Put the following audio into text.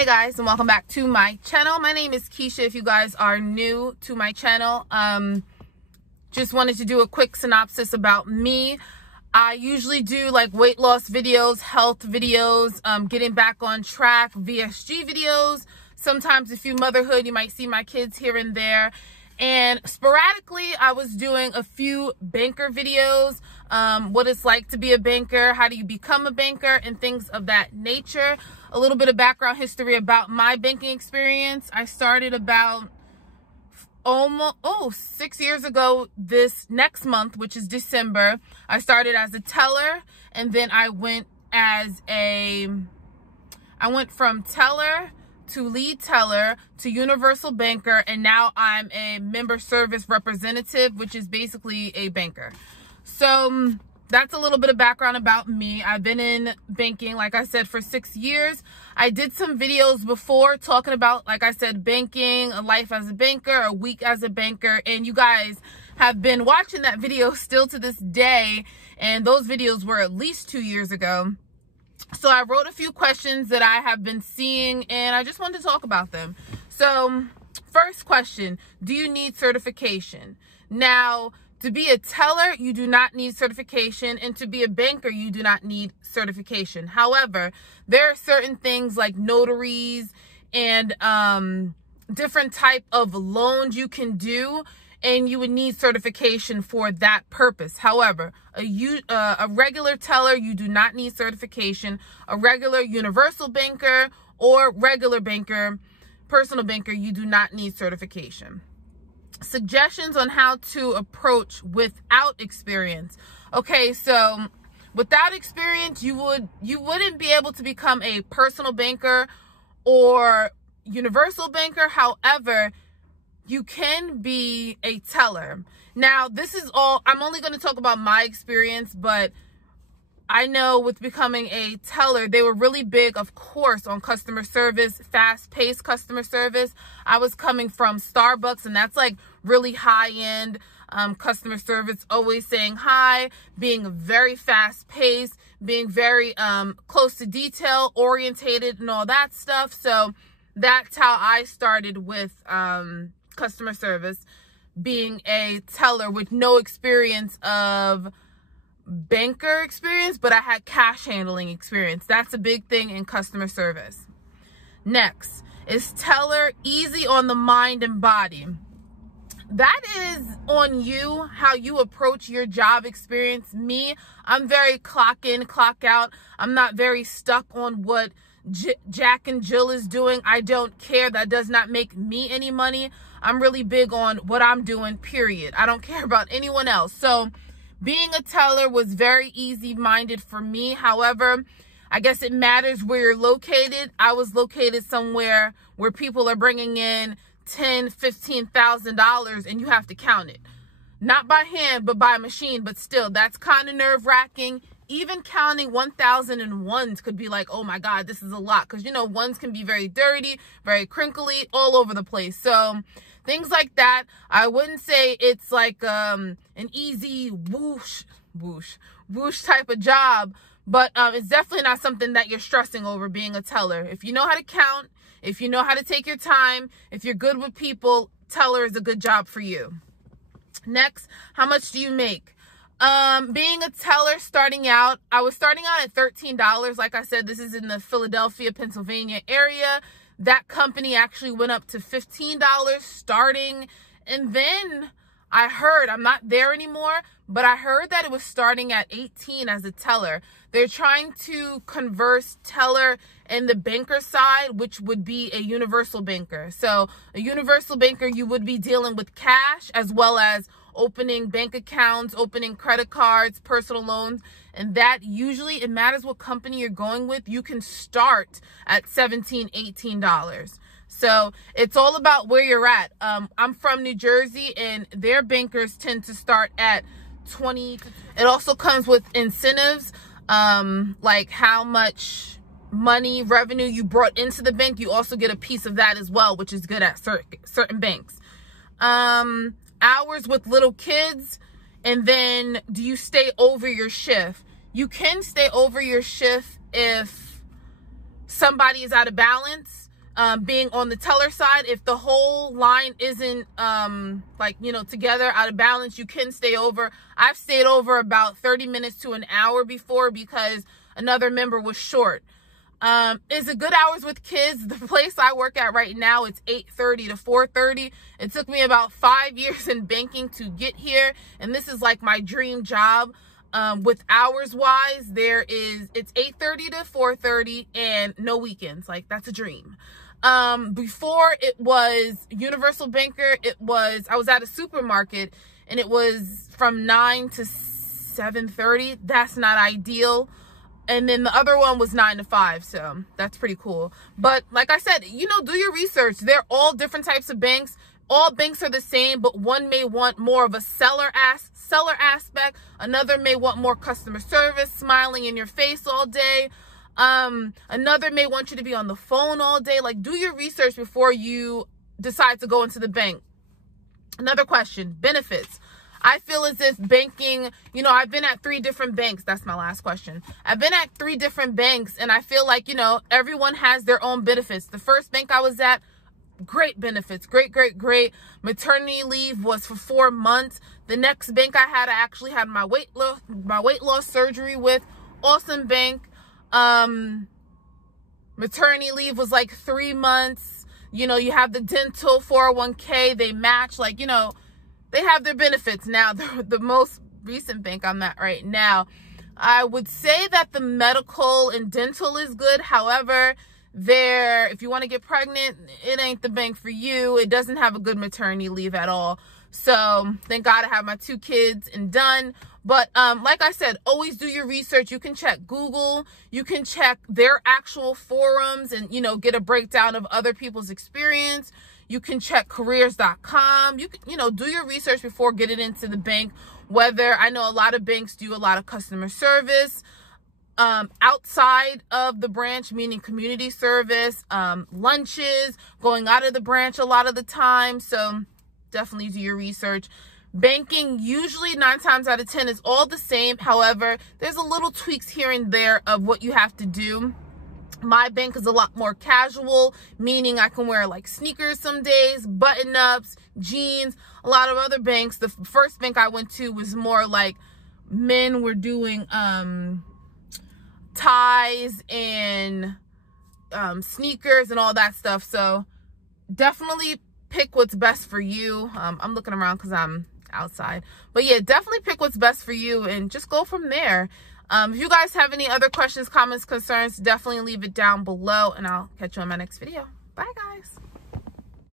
Hey guys, and welcome back to my channel. My name is Keisha if you guys are new to my channel. Just wanted to do a quick synopsis about me. I usually do like weight loss videos, health videos, getting back on track, VSG videos. Sometimes a few motherhood, you might see my kids here and there. And sporadically, I was doing a few banker videos, what it's like to be a banker, how do you become a banker, and things of that nature. A little bit of background history about my banking experience. I started about almost 6 years ago this next month, which is December. I started as a teller, and then I went from teller to lead teller to universal banker, and now I'm a member service representative, which is basically a banker. So that's a little bit of background about me. I've been in banking, like I said, for 6 years. I did some videos before talking about, like I said, banking, a life as a banker, a week as a banker, and you guys have been watching that video still to this day, and those videos were at least 2 years ago. So I wrote a few questions that I have been seeing, and I just wanted to talk about them. So first question, do you need certification? Now, to be a teller, you do not need certification, and to be a banker, you do not need certification. However, there are certain things like notaries and different type of loans you can do, and you would need certification for that purpose. However, a regular teller, you do not need certification. A regular universal banker or regular banker, personal banker, you do not need certification. Suggestions on how to approach without experience. Okay, so without experience, you wouldn't be able to become a personal banker or universal banker. However, you can be a teller. Now, this is all, I'm only going to talk about my experience, but I know with becoming a teller, they were really big, of course, on customer service, fast-paced customer service. I was coming from Starbucks, and that's like really high-end customer service, always saying hi, being very fast-paced, being very close to detail, orientated, and all that stuff. So that's how I started with customer service, being a teller with no experience of banker experience, but I had cash handling experience. That's a big thing in customer service. Next, is teller easy on the mind and body? That is on you, how you approach your job experience. Me, I'm very clock in, clock out. I'm not very stuck on what Jack and Jill is doing. I don't care. That does not make me any money. I'm really big on what I'm doing, period. I don't care about anyone else. So being a teller was very easy-minded for me. However, I guess it matters where you're located. I was located somewhere where people are bringing in $10,000, $15,000, and you have to count it. Not by hand, but by machine. But still, that's kind of nerve-wracking. Even counting 1,001s could be like, oh my God, this is a lot. Because, you know, ones can be very dirty, very crinkly, all over the place. So things like that, I wouldn't say it's like an easy whoosh type of job. But it's definitely not something that you're stressing over being a teller. If you know how to count, if you know how to take your time, if you're good with people, teller is a good job for you. Next, how much do you make? Being a teller starting out, I was starting out at $13. Like I said, this is in the Philadelphia, Pennsylvania area. That company actually went up to $15 starting. And then I heard, I'm not there anymore, but I heard that it was starting at 18 as a teller. They're trying to converse teller and the banker side, which would be a universal banker. So a universal banker, you would be dealing with cash as well as opening bank accounts, opening credit cards, personal loans. And that usually, it matters what company you're going with, you can start at $17, $18. So it's all about where you're at. I'm from New Jersey, and their bankers tend to start at 20. It also comes with incentives, like how much money, revenue you brought into the bank. You also get a piece of that as well, which is good at certain banks. Hours with little kids, and then do you stay over your shift? You can stay over your shift if somebody is out of balance. being on the teller side. If the whole line isn't like, you know, together, out of balance, you can stay over. I've stayed over about 30 minutes to an hour before because another member was short. Is it good hours with kids? The place I work at right now, it's 8:30 to 4:30. It took me about 5 years in banking to get here, and this is like my dream job. With hours wise, it's 8:30 to 4:30 and no weekends. Like, that's a dream. Before it was Universal Banker, I was at a supermarket and it was from 9 to 7:30. That's not ideal. And then the other one was 9 to 5. So that's pretty cool. But like I said, you know, do your research. They're all different types of banks. All banks are the same, but one may want more of a seller aspect. Another may want more customer service, smiling in your face all day. Another may want you to be on the phone all day. Like, do your research before you decide to go into the bank. Another question, benefits. I feel as if banking, you know, I've been at 3 different banks. That's my last question. I've been at 3 different banks, and I feel like, you know, everyone has their own benefits. The first bank I was at, great benefits, great. Maternity leave was for 4 months. The next bank I actually had my weight loss surgery with. Awesome bank. Maternity leave was like 3 months. You know, you have the dental, 401k, they match, like, you know, they have their benefits. Now, the most recent bank I'm at right now, I would say that the medical and dental is good. However, if you want to get pregnant, it ain't the bank for you. It doesn't have a good maternity leave at all. So thank God I have my 2 kids and done. But like I said, always do your research. You can check Google. You can check their actual forums and, you know, get a breakdown of other people's experience. You can check careers.com. You can, you know, do your research before getting into the bank. Whether, I know a lot of banks do a lot of customer service outside of the branch, meaning community service, lunches, going out of the branch a lot of the time. So definitely do your research. Banking, usually 9 times out of 10 is all the same. However, there's a little tweaks here and there of what you have to do. My bank is a lot more casual, meaning I can wear like sneakers some days, button-ups, jeans. A lot of other banks, the first bank I went to was more like men were doing ties and sneakers and all that stuff. So definitely pick what's best for you. I'm looking around because I'm outside, but yeah, definitely pick what's best for you and just go from there. If you guys have any other questions, comments, concerns, definitely leave it down below, and I'll catch you on my next video. Bye, guys.